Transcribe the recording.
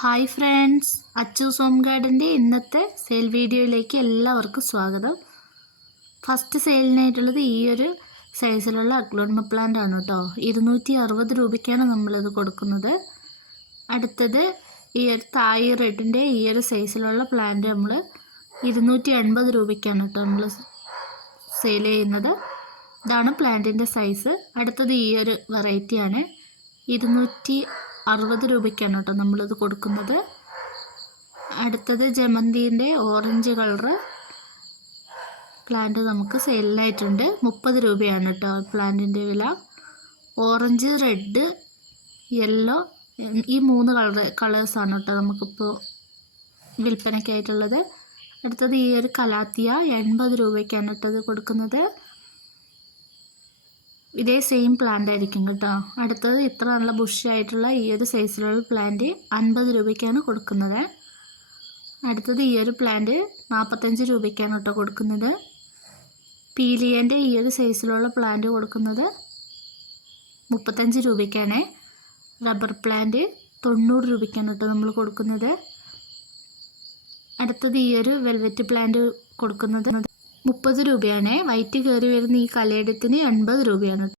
Hi friends, Achus home ഗാർഡൻ്റെ ഇന്നത്തെ sale വീഡിയോയിലേക്ക് എല്ലാവർക്കും സ്വാഗതം. ഫസ്റ്റ് സെയിലിനായിട്ടുള്ളത് ഈ ഒരു സൈസിലുള്ള അഗ്ലോണിമ പ്ലാന്റ് ആണ് കേട്ടോ. 260 രൂപയ്ക്കാണ് നമ്മളിത് കൊടുക്കുന്നത്. അടുത്തത് ഈ ഒരു തായ് റെഡിൻ്റെ ഈ ഒരു സൈസിലുള്ള പ്ലാന്റ് നമ്മൾ 280 രൂപയ്ക്കാണ് കേട്ടോ നമ്മൾ സെയിൽ ചെയ്യുന്നത്. ഇതാണ് പ്ലാന്റിൻ്റെ സൈസ്. അടുത്തത് ഈ ഒരു വെറൈറ്റിയാണ്. 260 രൂപയ്ക്കാണ് കേട്ടോ നമ്മളിത് കൊടുക്കുന്നത്. അടുത്തത് ജമന്തിൻ്റെ ഓറഞ്ച് കളറ് പ്ലാന്റ് നമുക്ക് സെയിലിനായിട്ടുണ്ട്. 30 രൂപയാണ് കേട്ടോ പ്ലാന്റിൻ്റെ വില. ഓറഞ്ച്, റെഡ്, യെല്ലോ ഈ 3 കളേഴ്സാണ് കേട്ടോ നമുക്കിപ്പോൾ വിൽപ്പനയ്ക്കായിട്ടുള്ളത്. അടുത്തത് ഈ ഒരു കലാത്തിയ 80 രൂപയ്ക്കാണ് കേട്ടോ ഇത് കൊടുക്കുന്നത്. ഇതേ സെയിം പ്ലാന്റ് ആയിരിക്കും കേട്ടോ. അടുത്തത് ഇത്ര നല്ല ബുഷായിട്ടുള്ള ഈ ഒരു സൈസിലുള്ള പ്ലാന്റ് 50 രൂപയ്ക്കാണ് കൊടുക്കുന്നത്. അടുത്തത് ഈ ഒരു പ്ലാന്റ് 45 രൂപയ്ക്കാണ് കേട്ടോ കൊടുക്കുന്നത്. പീലിയൻ്റെ ഈ ഒരു സൈസിലുള്ള പ്ലാന്റ് കൊടുക്കുന്നത് 35 രൂപയ്ക്കാണ്. റബ്ബർ പ്ലാന്റ് 90 രൂപയ്ക്കാണ് കേട്ടോ നമ്മൾ കൊടുക്കുന്നത്. അടുത്തത് ഈ ഒരു വെൽവെറ്റ് പ്ലാന്റ് കൊടുക്കുന്നത് 30 രൂപയാണ്. വൈറ്റ് കയറി വരുന്ന ഈ കലയിടത്തിന് 80 രൂപയാണ്.